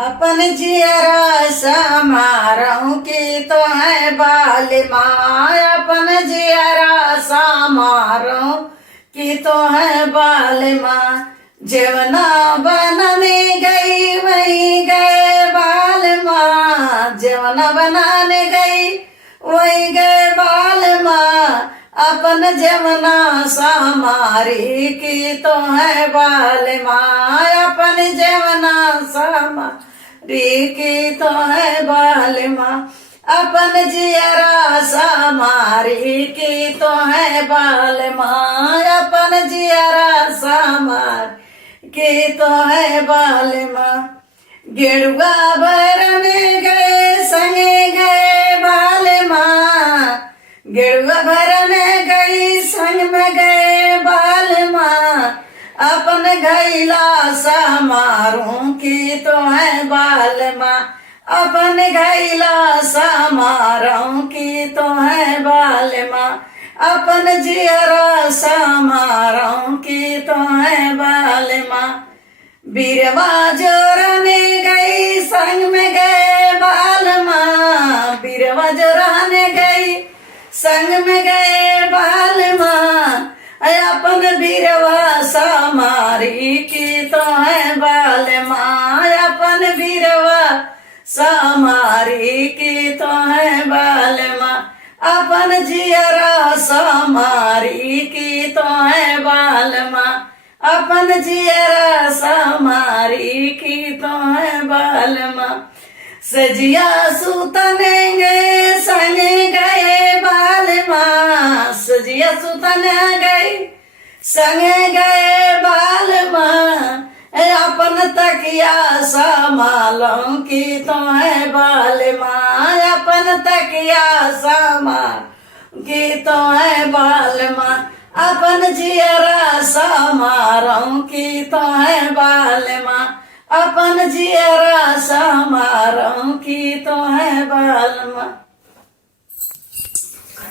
अपन जियरा समारों की तो है बाल माँ। अपन जियरा समारों की तो है बाल माँ। जेवना बनाने गई वही गए बाल माँ। जेवना बनाने गई वही गए बाल माँ। अपन जमना समारी की तो है बाल माँ। अपन जमना समारी की तो है बाल माँ। अपन जियरा समारी की तो है बाल माँ। अपन जियरा समारी की तो है बाल माँ। गेरुआ भरने गए संगे गए बाल माँ। गेरुआ भरने गई संग में गए बाल माँ। अपन घैला समारों की तो है बाल माँ। अपन घैला समारों की तो है बाल माँ। अपन जियरा समारों की तो है बाल माँ। बीरवा जोरने गई संग में गए बाल माँ। बीरवा जोरने गई संग में गए बाल माँ। अपन बीरवा समारी की तो है बाल माँ। अपन बीरवा समारी की तो है बाल माँ। अपन जियरा समारी की तो है बाल माँ। अपन जियरा समारी की तो है बाल माँ। सजिया सुतने गए संगे गए बाल माँ। सजिया सुतने गई संगे गए बाल माँ। अपन तकिया संभालों की तो है बाल माँ। अपन तकिया संभालों की तो है बाल माँ। अपन जियरा समारों की तो है बाल माँ। अपन जियरा